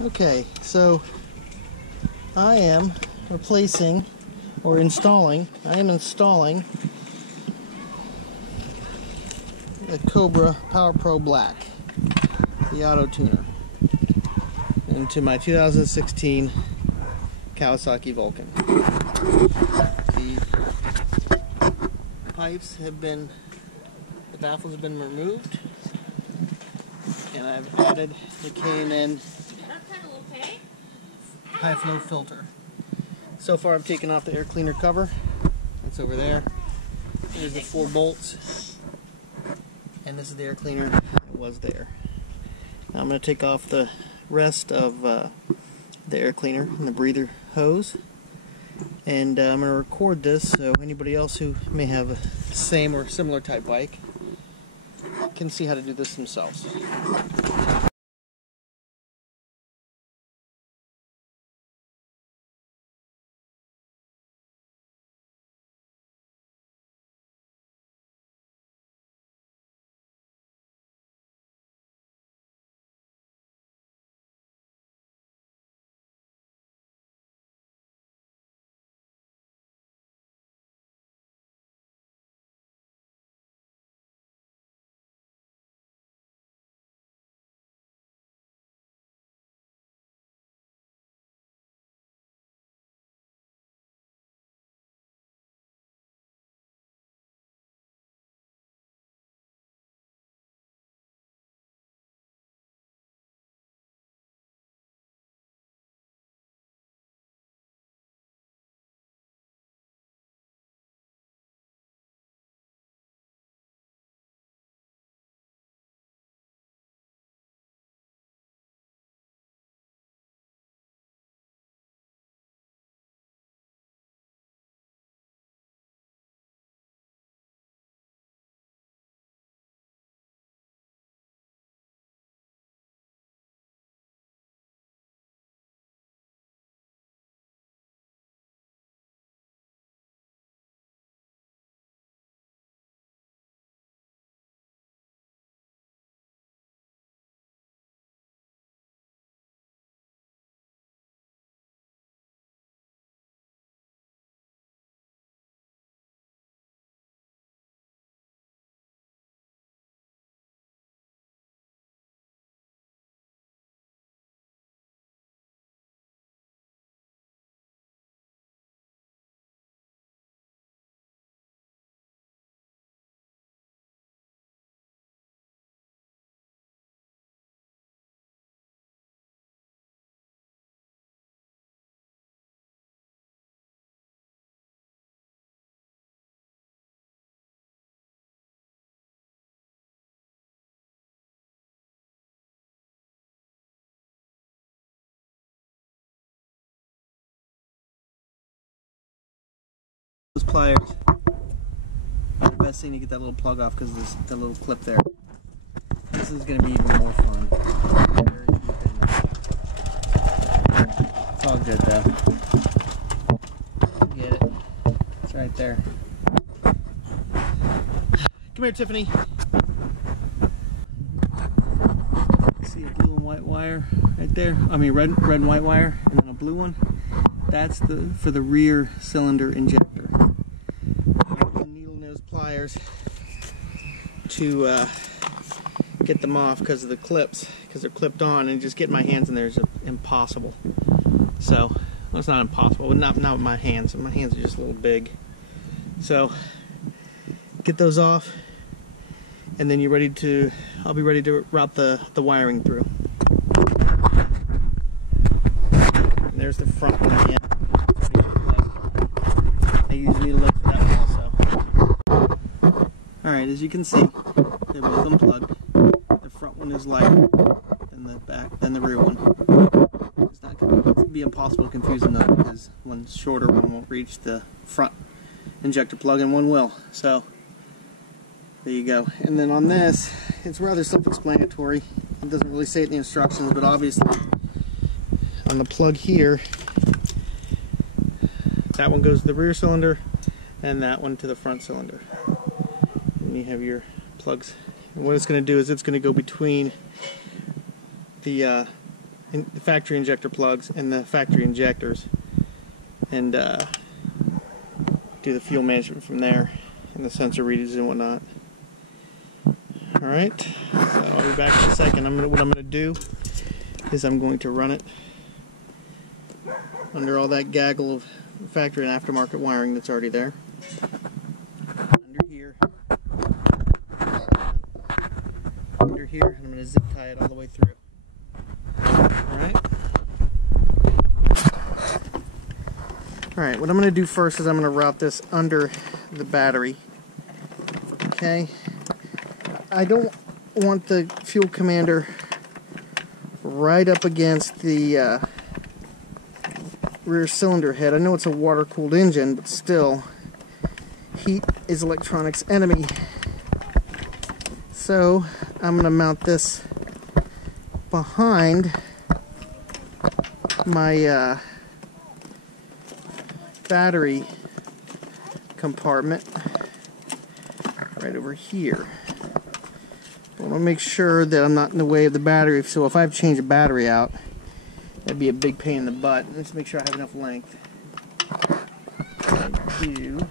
Okay, so I am replacing or installing, the Cobra PowrPro Black, the auto tuner, into my 2016 Kawasaki Vulcan. The pipes have been, the baffles have been removed, and I've added the K&N high flow filter. So far I've taken off the air cleaner cover. That's over there. There's the 4 bolts. And this is the air cleaner that was there. Now I'm going to take off the rest of the air cleaner and the breather hose. And I'm going to record this so anybody else who may have a same or similar type bike can see how to do this themselves. Those pliers are the best thing to get that little plug off because there's the little clip there. This is going to be even more fun. It's all good though. Get it. It's right there. Come here, Tiffany. See a blue and white wire right there? I mean red and white wire, and then a blue one. That's for the rear cylinder injector. Needle nose pliers to get them off because of the clips, because they're clipped on, and just getting my hands in there is impossible. So, well, it's not impossible, but not with my hands. My hands are just a little big. So, get those off, and then I'll be ready to route the wiring through. And there's the front one again. I use needle nose for that one also. Alright, as you can see, they're both unplugged. The front one is lighter than the rear one. It's not going to be impossible to confuse them though, because one's shorter, one won't reach the front injector plug, and one will. So there you go. And then on this, it's rather self-explanatory. It doesn't really say it in the instructions, but obviously on the plug here, that one goes to the rear cylinder and that one to the front cylinder. And you have your plugs. And what it's going to do is it's going to go between the the factory injector plugs and the factory injectors, and do the fuel management from there, and the sensor readings and whatnot. Alright, so I'll be back in a second. What I'm going to do is I'm going to run it under all that gaggle of factory and aftermarket wiring that's already there. Under here, and I'm going to zip tie it all the way through. Alright, what I'm going to do first is I'm going to route this under the battery. Okay? I don't want the fuel commander right up against the rear cylinder head. I know it's a water-cooled engine, but still, heat is electronics' enemy. So, I'm going to mount this behind my battery compartment right over here. I want to make sure that I'm not in the way of the battery, so if I have to change the battery out, that'd be a big pain in the butt. Let's make sure I have enough length. I do.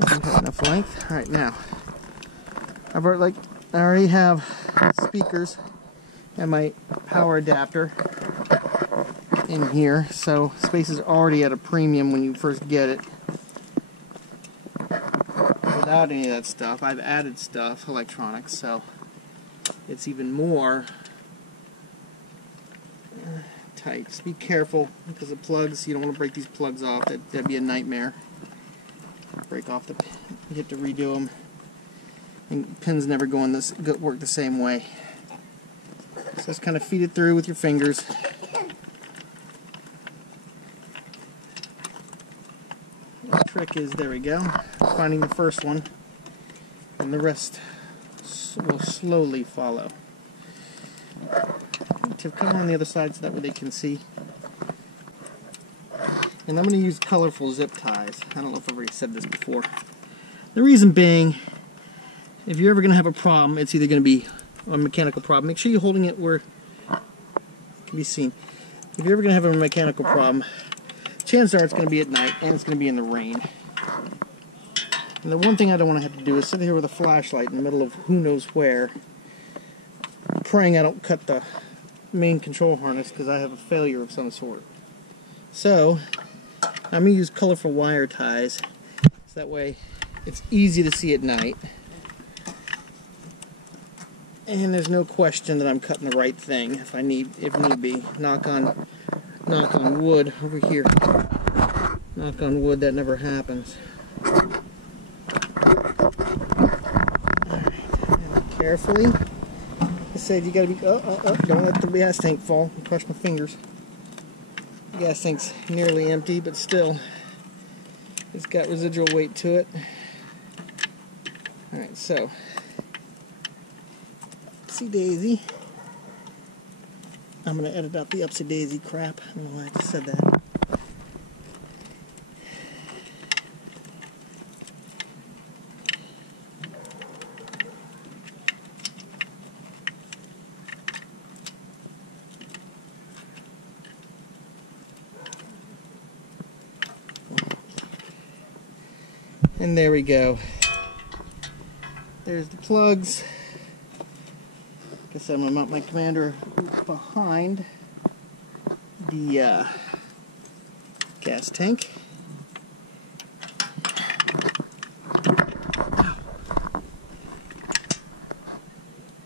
I have enough length. Alright, now I already have speakers and my power adapter in here, so space is already at a premium when you first get it. Without any of that stuff, I've added stuff, electronics, so it's even more tight. Just be careful because the plugs, you don't want to break these plugs off. That'd be a nightmare. Break off the pin. You have to redo them. And pins never work the same way. So just kind of feed it through with your fingers. The trick is, there we go, finding the first one, and the rest will slowly follow. To come on the other side so that way they can see. And I'm going to use colorful zip ties. I don't know if I've already said this before. The reason being, if you're ever going to have a problem, it's either going to be a mechanical problem. Make sure you're holding it where it can be seen. If you're ever going to have a mechanical problem, chances are it's going to be at night and it's going to be in the rain. And the one thing I don't want to have to do is sit here with a flashlight in the middle of who knows where, praying I don't cut the main control harness because I have a failure of some sort. So, I'm going to use colorful wire ties, so that way it's easy to see at night. And there's no question that I'm cutting the right thing if need be. Knock on wood over here. Knock on wood, that never happens. Alright, carefully. I said you gotta be, don't let the gas tank fall. I'll crush my fingers. The gas tank's nearly empty, but still, it's got residual weight to it. Alright, so, upsy daisy. I'm going to edit out the upsy daisy crap. I don't know why I just said that. And there we go. There's the plugs. Guess I'm going to mount my commander behind the gas tank.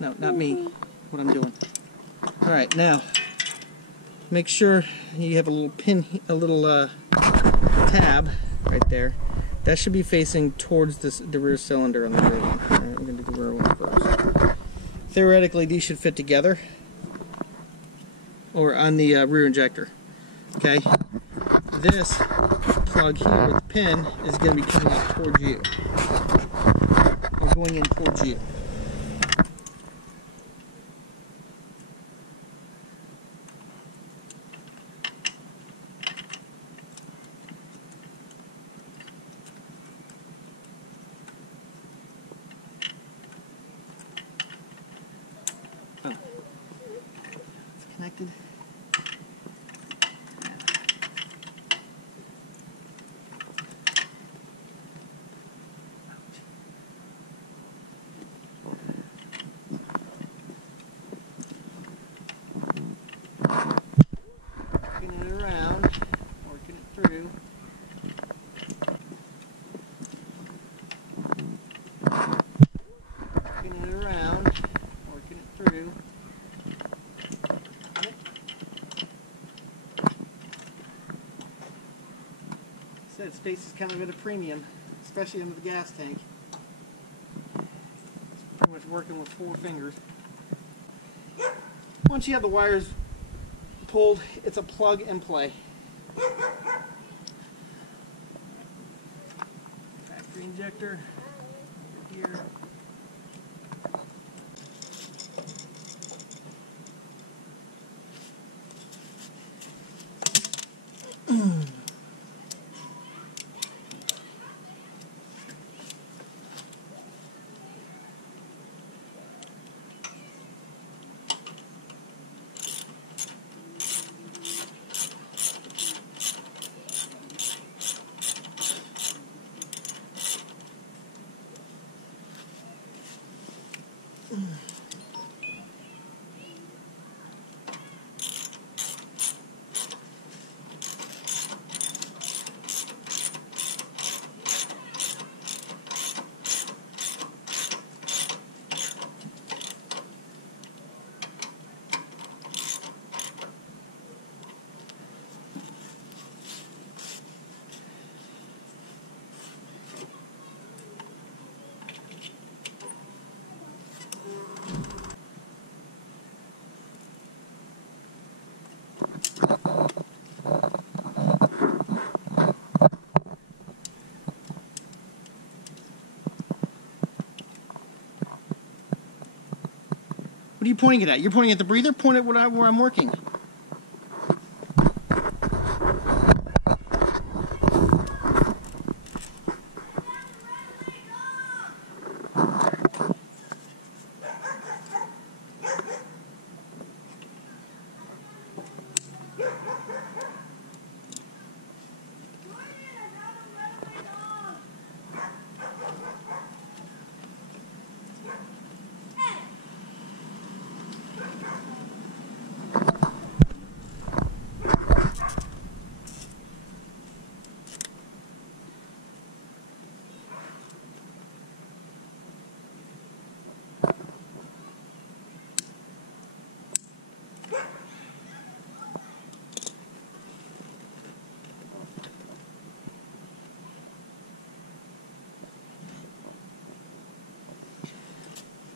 No, not me. What I'm doing. Alright, now make sure you have a little pin, a little tab right there. That should be facing towards the rear cylinder on the rear one. Right, I'm going to do the rear one first. Theoretically, these should fit together, or on the rear injector. Okay, this plug here with the pin is going to be coming up towards you, or going in towards you. Oh. It's connected. Working it around, working it through. Working it around, working it through. Said space is kind of at a premium, especially under the gas tank. It's pretty much working with 4 fingers. Once you have the wires pulled, it's a plug and play. Factory injector here. What are you pointing it at? You're pointing at the breather? Point at where I'm working.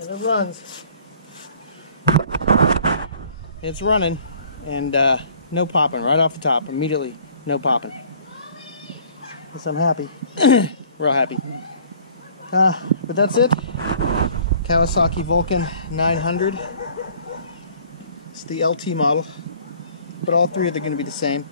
And it runs. It's running, and no popping right off the top. Immediately, no popping. Guess I'm happy. Real happy. But that's it. Kawasaki Vulcan 900. It's the LT model, but all 3 are going to be the same.